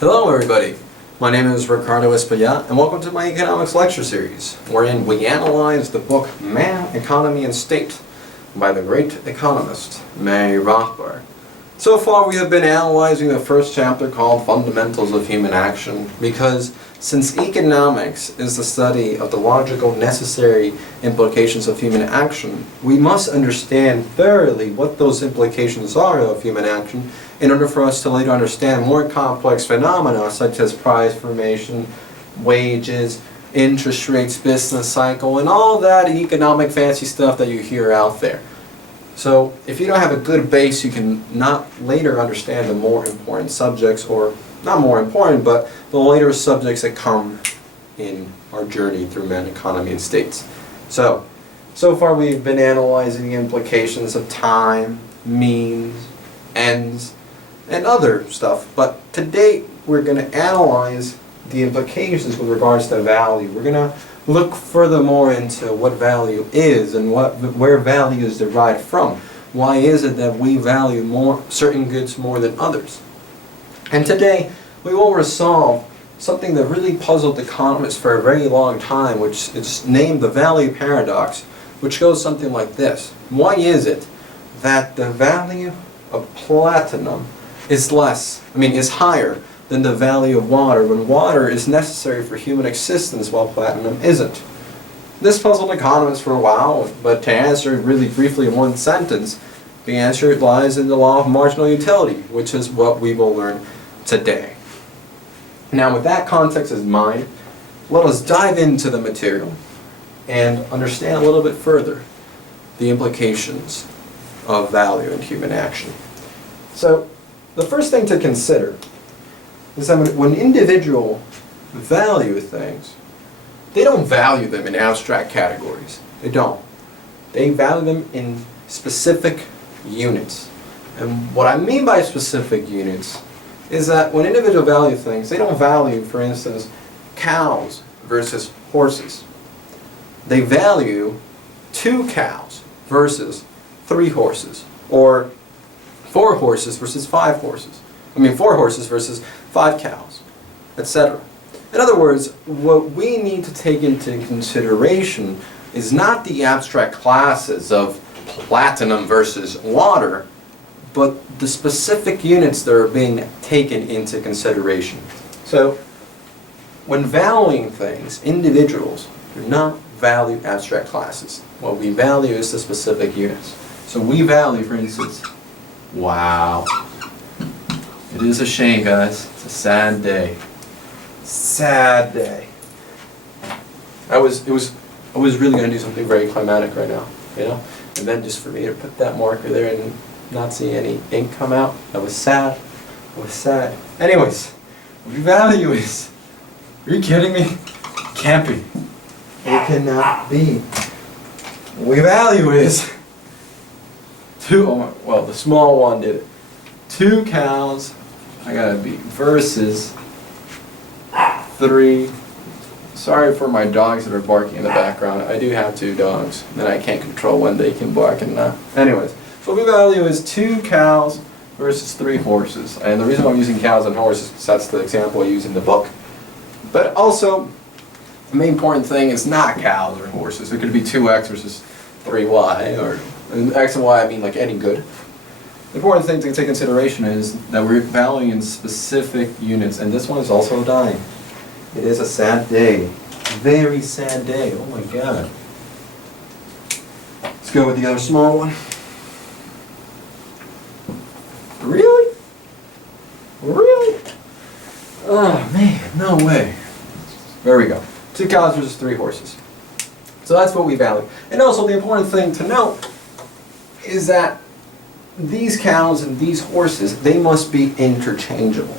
Hello everybody, my name is Ricardo Espaillat and welcome to my economics lecture series, wherein we analyze the book Man, Economy and State by the great economist Mary Rothbard. So far we have been analyzing the first chapter called Fundamentals of Human Action because since economics is the study of the logical necessary implications of human action, we must understand thoroughly what those implications are of human action in order for us to later understand more complex phenomena such as price formation, wages, interest rates, business cycle, and all that economic fancy stuff that you hear out there. So if you don't have a good base, you can not later understand the more important subjects, or not more important, but the later subjects that come in our journey through Man, Economy and States. So far we've been analyzing the implications of time, means, ends, and other stuff, but today we're going to analyze the implications with regards to value. We're going to look furthermore into what value is and where value is derived from. Why is it that we value certain goods more than others? And today we will resolve something that really puzzled economists for a very long time, which is named the value paradox, which goes something like this. Why is it that the value of platinum is higher than the value of water when water is necessary for human existence while platinum isn't? This puzzled economists for a while, but to answer it really briefly in one sentence, the answer lies in the law of marginal utility, which is what we will learn today. Now with that context in mind, let us dive into the material and understand a little bit further the implications of value in human action. So the first thing to consider is that when individuals value things, they don't value them in abstract categories. They don't. They value them in specific units. And what I mean by specific units is that when individuals value things, they don't value, for instance, cows versus horses. They value 2 cows versus 3 horses, or 4 horses versus 5 horses. 4 horses versus 5 cows, etc. In other words, what we need to take into consideration is not the abstract classes of platinum versus water, but the specific units that are being taken into consideration. So, when valuing things, individuals do not value abstract classes. What we value is the specific units. So we value, for instance, wow. It is a shame, guys. It's a sad day. Sad day. I was really going to do something very climatic right now, and then just for me to put that marker there and not see any ink come out, that was sad. It was sad. Anyways, what we value is, are you kidding me? It can't be. It cannot be. What we value is the small one did it. 2 cows, I gotta be, versus 3. Sorry for my dogs that are barking in the background. I do have 2 dogs, and I can't control when they can bark and not. Anyways, what we value is 2 cows versus 3 horses. And the reason why I'm using cows and horses is that's the example I use in the book. But also, the main important thing is not cows or horses. It could be 2x versus 3y, or x and y, I mean like any good. The important thing to take into consideration is that we're valuing in specific units, and this one is also dying. It is a sad day. Very sad day. Oh my god. Let's go with the other small one. Really? Really? Oh man, no way. There we go. 2 cows versus 3 horses. So that's what we value. And also the important thing to note is that these cows and these horses, they must be interchangeable.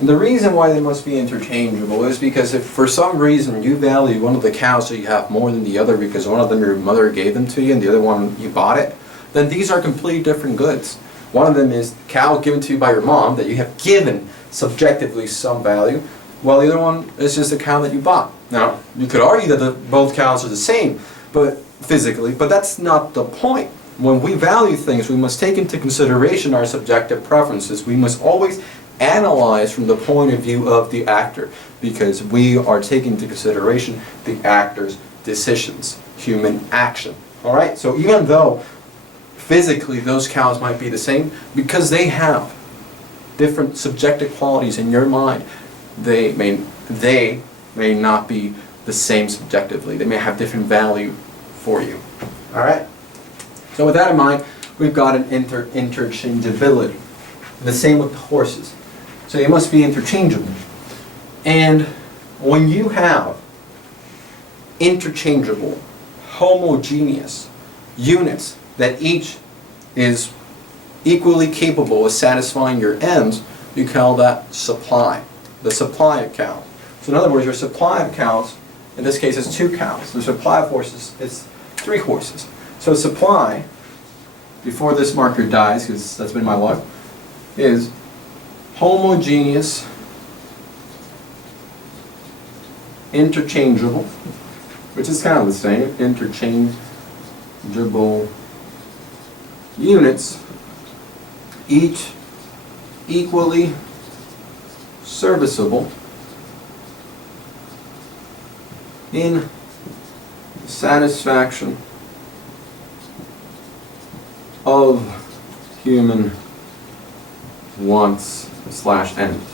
And the reason why they must be interchangeable is because if for some reason you value one of the cows that you have more than the other because one of them your mother gave them to you and the other one you bought it, then these are completely different goods. One of them is cow given to you by your mom that you have given subjectively some value, while the other one is just a cow that you bought. Now, you could argue that both cows are the same, but physically, but that's not the point. When we value things, we must take into consideration our subjective preferences. We must always analyzed from the point of view of the actor, because we are taking into consideration the actor's decisions, human action. All right, so even though physically those cows might be the same, because they have different subjective qualities in your mind, they may not be the same subjectively. They may have different value for you. All right, so with that in mind, we've got an interchangeability. The same with the horses. So they must be interchangeable. And when you have interchangeable, homogeneous units that each is equally capable of satisfying your ends, you call that supply. The supply of cows. So in other words, your supply of cows, in this case, is 2 cows. The supply of horses is 3 horses. So supply, before this marker dies, because that's been my life, is homogeneous, interchangeable, which is kind of the same, interchangeable units, each equally serviceable in satisfaction of human wants / ends.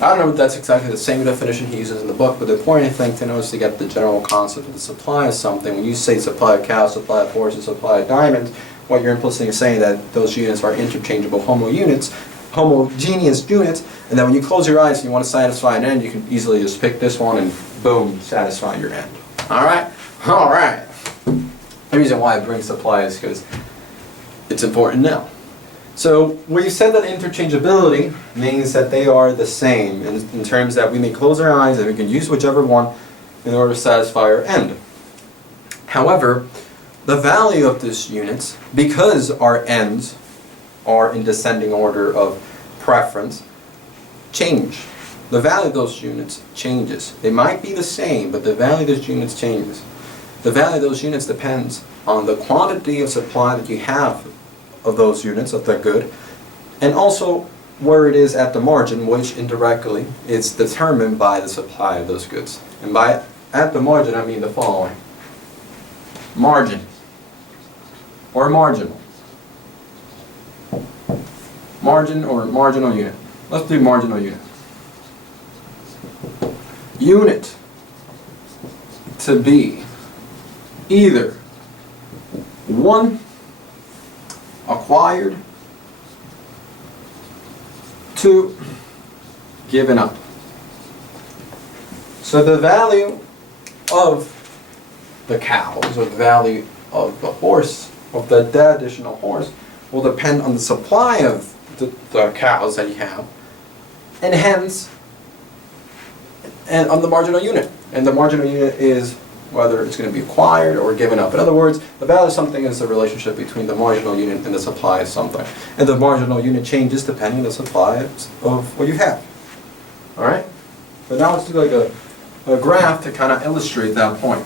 I don't know if that's exactly the same definition he uses in the book, but the important thing to know is to get the general concept of the supply of something. When you say supply of cows, supply of horses, supply of diamonds, what you're implicitly saying that those units are interchangeable homogeneous units, and then when you close your eyes and you want to satisfy an end, you can easily just pick this one and boom, satisfy your end. Alright? Alright. The reason why I bring supply is because it's important now. So we said that interchangeability means that they are the same in terms that we may close our eyes and we can use whichever one in order to satisfy our end. However, the value of these units, because our ends are in descending order of preference, change. The value of those units changes. They might be the same, but the value of those units changes. The value of those units depends on the quantity of supply that you have of those units, of that good, and also where it is at the margin, which indirectly is determined by the supply of those goods. And by at the margin, I mean the following. Margin, or marginal. Margin or marginal unit. Let's do marginal unit. Unit to be either 1, acquired, 2, given up. So the value of the cows, or the value of the horse, of the additional horse, will depend on the supply of the cows that you have, and hence, and on the marginal unit. And the marginal unit is whether it's going to be acquired or given up. In other words, the value of something is the relationship between the marginal unit and the supply of something. And the marginal unit changes depending on the supply of what you have. Alright? But now let's do like a graph to kind of illustrate that point.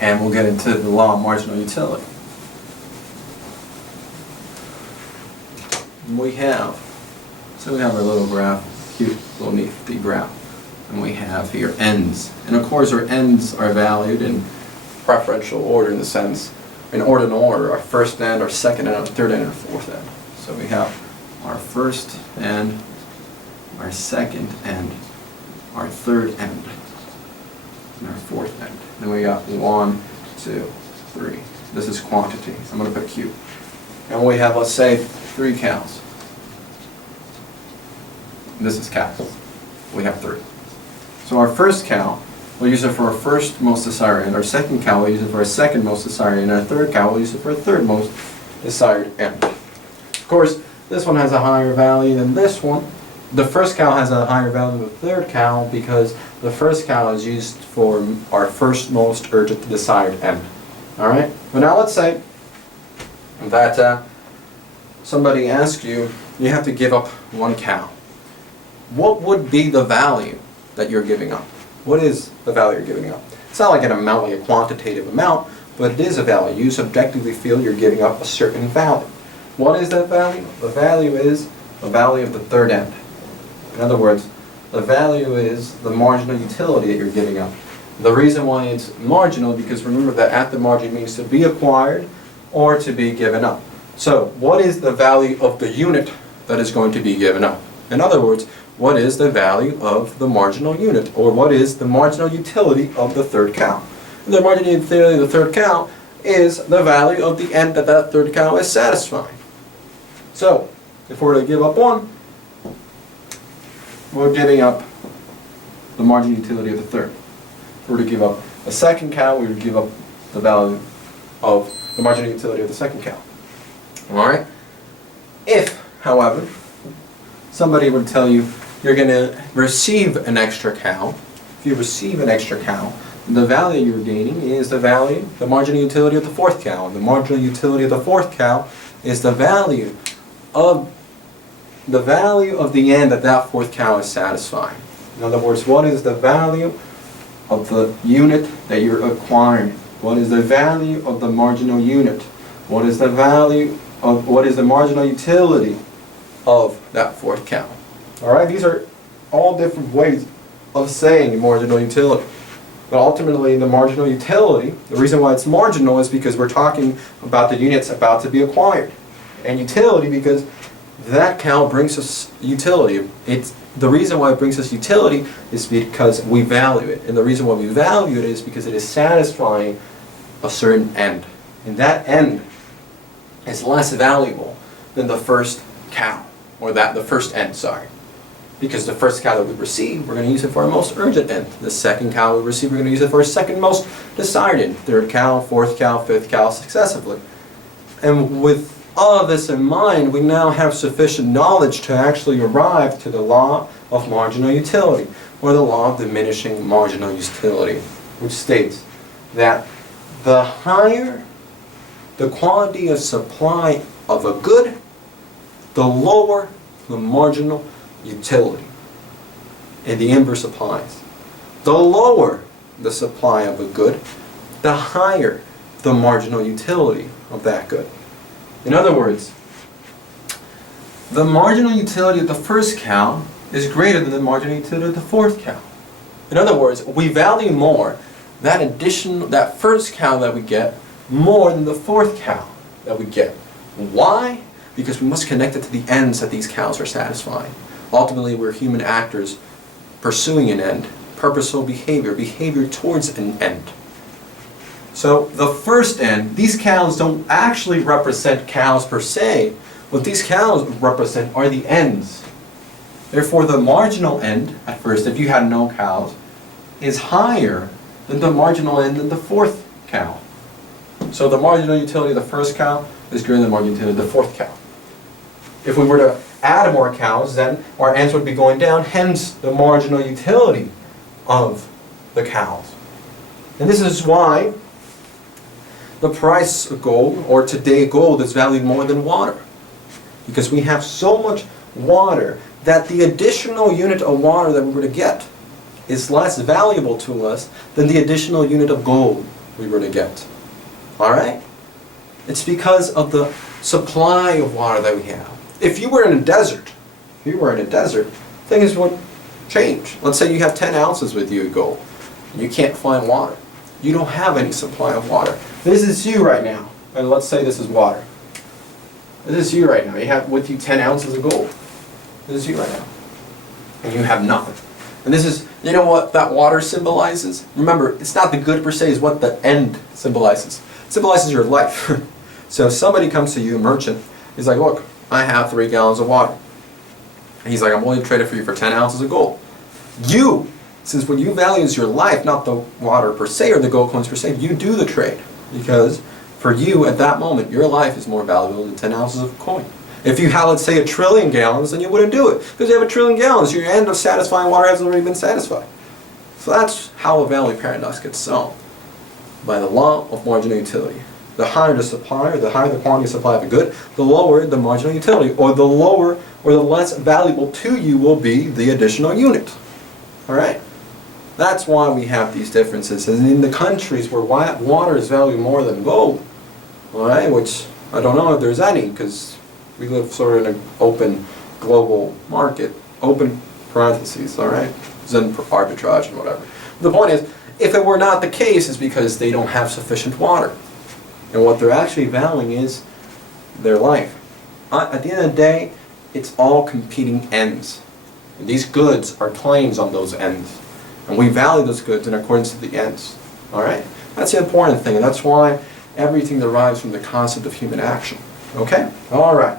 And we'll get into the law of marginal utility. We have our little graph, cute little nifty graph. And we have here ends. And of course our ends are valued in preferential order, in the sense, in ordinal order, our first end, our second end, our third end, and our fourth end. So we have our first end, our second end, our third end, and our fourth end. Then we got 1, 2, 3. This is quantity. I'm going to put Q. And we have, let's say, 3 cows. This is cows. We have 3. So our first cow, we'll use it for our first most desired end. Our second cow, we'll use it for our second most desired end. And our third cow, we'll use it for our third most desired end. Of course, this one has a higher value than this one. The first cow has a higher value than the third cow because the first cow is used for our first most urgent desired end. Alright? But now let's say that somebody asks you, you have to give up 1 cow. What would be the value that you're giving up? What is the value you're giving up? It's not like an amount, like a quantitative amount, but it is a value. You subjectively feel you're giving up a certain value. What is that value? The value is the value of the third end. In other words, the value is the marginal utility that you're giving up. The reason why it's marginal, because remember that at the margin means to be acquired or to be given up. So what is the value of the unit that is going to be given up? In other words, what is the value of the marginal unit, or what is the marginal utility of the third cow? The marginal utility of the third cow is the value of the end that that third cow is satisfying. So if we're to give up one, we're giving up the marginal utility of the third. If we were to give up a second cow, we would give up the value of the marginal utility of the second cow. Alright? If, however, somebody would tell you you're going to receive an extra cow, if you receive an extra cow, the value you're gaining is the value, the marginal utility of the fourth cow. And the marginal utility of the fourth cow is the value of the end that that fourth cow is satisfying. In other words, what is the value of the unit that you're acquiring? What is the value of the marginal unit? What is the value of, what is the marginal utility of that fourth cow? Alright, these are all different ways of saying marginal utility. But ultimately, the marginal utility, the reason why it's marginal is because we're talking about the units about to be acquired. And utility because that cow brings us utility. The reason why it brings us utility is because we value it. And the reason why we value it is because it is satisfying a certain end. And that end is less valuable than the first cow. Or the first end, sorry. Because the first cow that we receive, we're going to use it for our most urgent end. The second cow we receive, we're going to use it for our second most desired end. Third cow, fourth cow, fifth cow, successively. And with all of this in mind, we now have sufficient knowledge to actually arrive to the law of marginal utility, or the law of diminishing marginal utility, which states that the higher the quantity of supply of a good, the lower the marginal utility. And the inverse applies. The lower the supply of a good, the higher the marginal utility of that good. In other words, the marginal utility of the first cow is greater than the marginal utility of the fourth cow. In other words, we value more that first cow that we get more than the fourth cow that we get. Why? Because we must connect it to the ends that these cows are satisfying. Ultimately, we're human actors pursuing an end, purposeful behavior towards an end. So the first end, these cows don't actually represent cows per se. What these cows represent are the ends. Therefore, the marginal end, at first, if you had no cows, is higher than the marginal end of the fourth cow. So the marginal utility of the first cow is greater than the marginal utility of the fourth cow. If we were to add more cows, then our ends would be going down, hence the marginal utility of the cows. And this is why the price of gold, or today gold, is valued more than water. Because we have so much water that the additional unit of water that we were to get is less valuable to us than the additional unit of gold we were to get. Alright? It's because of the supply of water that we have. If you were in a desert, things would change. Let's say you have 10 ounces with you of gold, and you can't find water. You don't have any supply of water. This is you right now, and let's say this is water. This is you right now. You have with you 10 ounces of gold. This is you right now. And you have nothing. And this is, you know what that water symbolizes? Remember, it's not the good per se, it's what the end symbolizes. It symbolizes your life. So if somebody comes to you, a merchant, he's like, look, I have 3 gallons of water. And he's like, I'm willing to trade it for you for 10 ounces of gold. You, since what you value is your life, not the water per se or the gold coins per se, you do the trade. Because for you at that moment, your life is more valuable than 10 ounces of coin. If you had, let's say, 1 trillion gallons, then you wouldn't do it. Because you have 1 trillion gallons, your end of satisfying water has already been satisfied. So that's how a value paradox gets solved. By the law of marginal utility. The higher the supply, or the higher the quantity of supply of a good, the lower the marginal utility, or the lower or the less valuable to you will be the additional unit. Alright? That's why we have these differences. And in the countries where water is valued more than gold, alright, which I don't know if there's any, because we live sort of in an open global market, open parentheses, all right? Then arbitrage and whatever. The point is, if it were not the case, it's because they don't have sufficient water. And what they're actually valuing is their life. At the end of the day, it's all competing ends. And these goods are claims on those ends. And we value those goods in accordance to the ends. All right? That's the important thing, and that's why everything derives from the concept of human action. Okay? All right.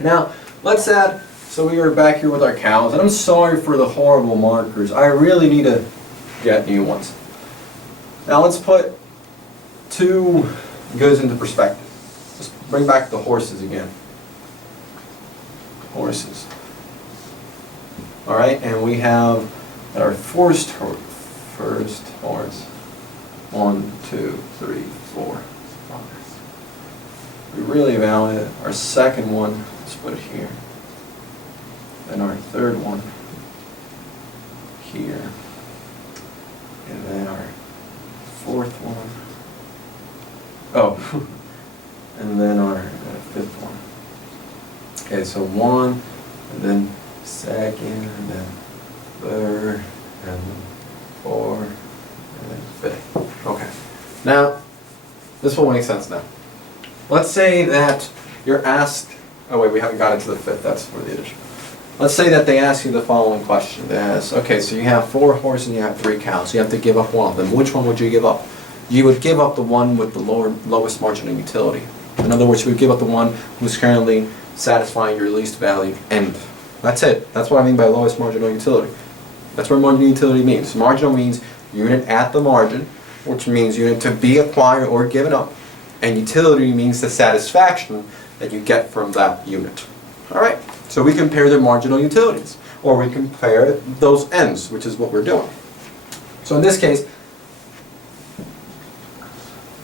Now, let's add, so we are back here with our cows, and I'm sorry for the horrible markers. I really need to get new ones. Now let's put two goods into perspective. Let's bring back the horses again. Horses. All right, and we have our first horse. 1, 2, 3, 4, 5. We really value it. Our second one, let's put it here. Then our third one here. And then our fourth one. Oh, and then our fifth one. Okay, so 1, and then second, and then third, and then 4, and then 5th. Okay. Now, this will make sense now. Let's say that you're asked, oh wait, we haven't got into the 5th, that's for the addition. Let's say that they ask you the following question. They ask, okay, so you have 4 horses and you have 3 cows. You have to give up one of them. Which one would you give up? You would give up the one with the lowest marginal utility. In other words, you would give up the one who's currently satisfying your least value end. That's it. That's what I mean by lowest marginal utility. That's what marginal utility means. Marginal means unit at the margin, which means unit to be acquired or given up. And utility means the satisfaction that you get from that unit. Alright, so we compare the marginal utilities, or we compare those ends, which is what we're doing. So in this case,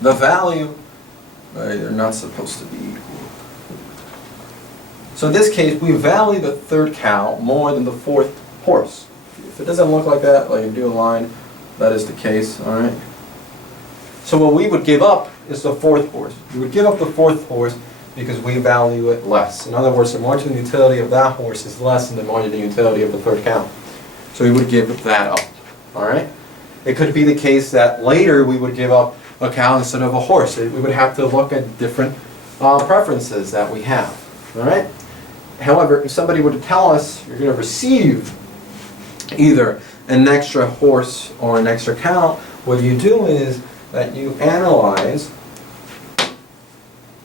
the value, they're not supposed to be equal. So in this case, we value the third cow more than the fourth horse. If it doesn't look like that, like you do a line, that is the case, alright? So what we would give up is the fourth horse. We would give up the fourth horse because we value it less. In other words, the marginal utility of that horse is less than the marginal utility of the third cow. So we would give that up, alright? It could be the case that later we would give up a cow instead of a horse. We would have to look at different preferences that we have, alright? However, if somebody were to tell us you're going to receive either an extra horse or an extra cow, what you do is that you analyze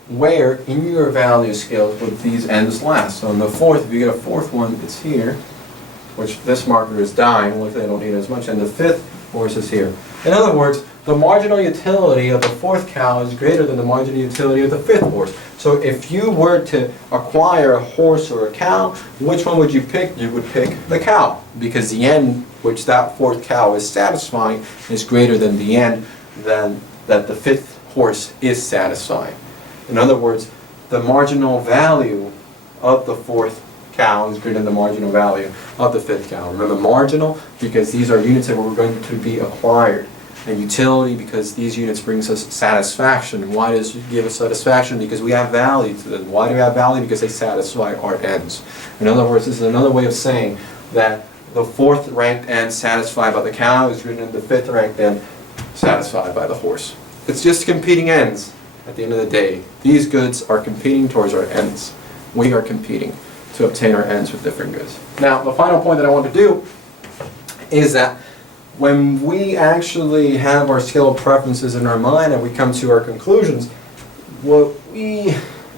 where in your value scales would these ends last. So in the fourth, if you get a fourth one, it's here, which this marker is dying, look, they don't need as much, and the fifth horse is here. In other words, the marginal utility of the fourth cow is greater than the marginal utility of the fifth horse. So if you were to acquire a horse or a cow, which one would you pick? You would pick the cow, because the end which that fourth cow is satisfying is greater than the end that the fifth horse is satisfying. In other words, the marginal value of the fourth cow is greater than the marginal value of the fifth cow. Remember, marginal because these are units that were going to be acquired. And utility because these units brings us satisfaction. And why does it give us satisfaction? Because we have value to them. Why do we have value? Because they satisfy our ends. In other words, this is another way of saying that the fourth ranked end satisfied by the cow is greater than the fifth ranked end satisfied by the horse. It's just competing ends at the end of the day. These goods are competing towards our ends. We are competing to obtain our ends with different goods. Now, the final point that I want to do is that when we actually have our scale of preferences in our mind and we come to our conclusions, what we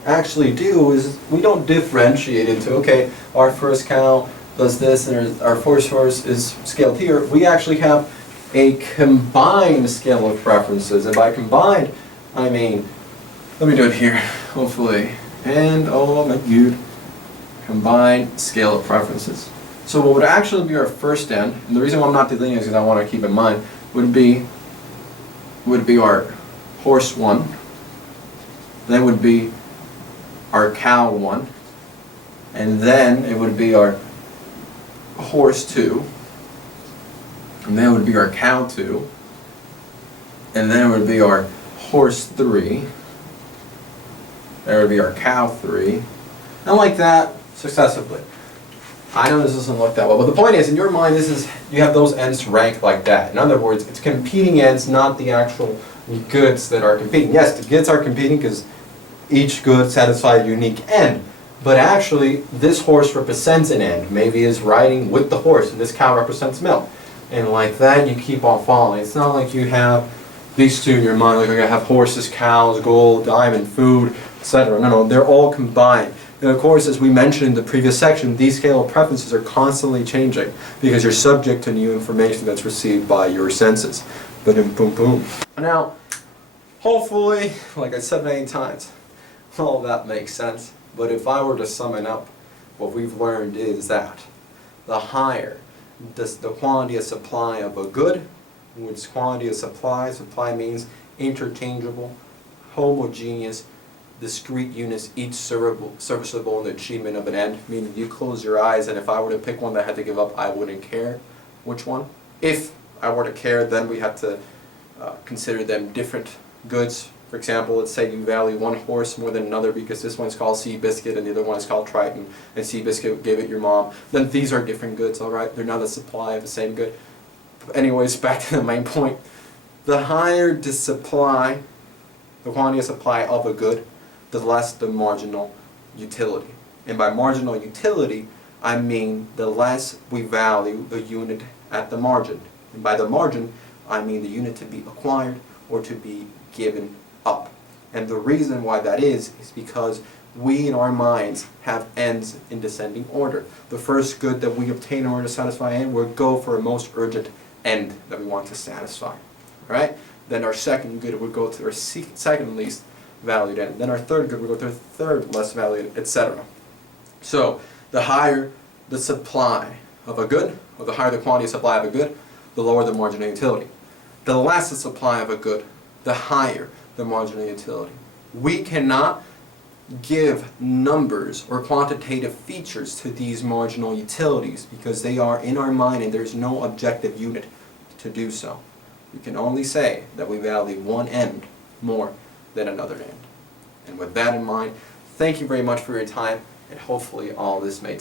actually do is we don't differentiate into, okay, our first cow does this and our first horse is scaled here. We actually have a combined scale of preferences. And by combined, I mean, let me do it here, hopefully. And, oh my god, combined scale of preferences. So what would actually be our first end, and the reason why I'm not delineating is because I want to keep in mind, would be our horse 1, then would be our cow 1, and then it would be our horse 2, and then it would be our cow 2, and then it would be our horse 3, there would be our cow 3, and like that, successively. I know this doesn't look that well, but the point is, in your mind, you have those ends ranked like that. In other words, it's competing ends, not the actual goods that are competing. Yes, the goods are competing because each good satisfies a unique end, but actually, this horse represents an end. Maybe is riding with the horse, and this cow represents milk. And like that, you keep on following. It's not like you have these two in your mind, like I have horses, cows, gold, diamond, food, etc. No, they're all combined. And of course, as we mentioned in the previous section, these scale of preferences are constantly changing because you're subject to new information that's received by your senses. Boom, boom, boom. Now, hopefully, like I said many times, all that makes sense. But if I were to sum it up, what we've learned is that the higher the quantity of supply of a good, which quantity of supply means interchangeable, homogeneous, discrete units, each serviceable in the achievement of an end, meaning you close your eyes and if I were to pick one that I had to give up, I wouldn't care which one. If I were to care, then we have to consider them different goods. For example, let's say you value one horse more than another because this one's called Seabiscuit and the other one is called Triton, and Seabiscuit gave it your mom. Then these are different goods, alright? They're not a supply of the same good. But anyways, back to the main point. The higher the supply, the quantity of supply of a good, the less the marginal utility. And by marginal utility, I mean the less we value the unit at the margin. And by the margin, I mean the unit to be acquired or to be given up. And the reason why that is because we in our minds have ends in descending order. The first good that we obtain in order to satisfy an end, we'll go for a most urgent end that we want to satisfy. Right? Then our second good would go to our second least valued end. Then our third good would go to our third less valued, etc. So the higher the supply of a good, or the higher the quantity of supply of a good, the lower the marginal utility. The less the supply of a good, the higher the marginal utility. We cannot give numbers or quantitative features to these marginal utilities because they are in our mind and there's no objective unit to do so. We can only say that we value one end more than another end. And with that in mind, thank you very much for your time, and hopefully all this made sense.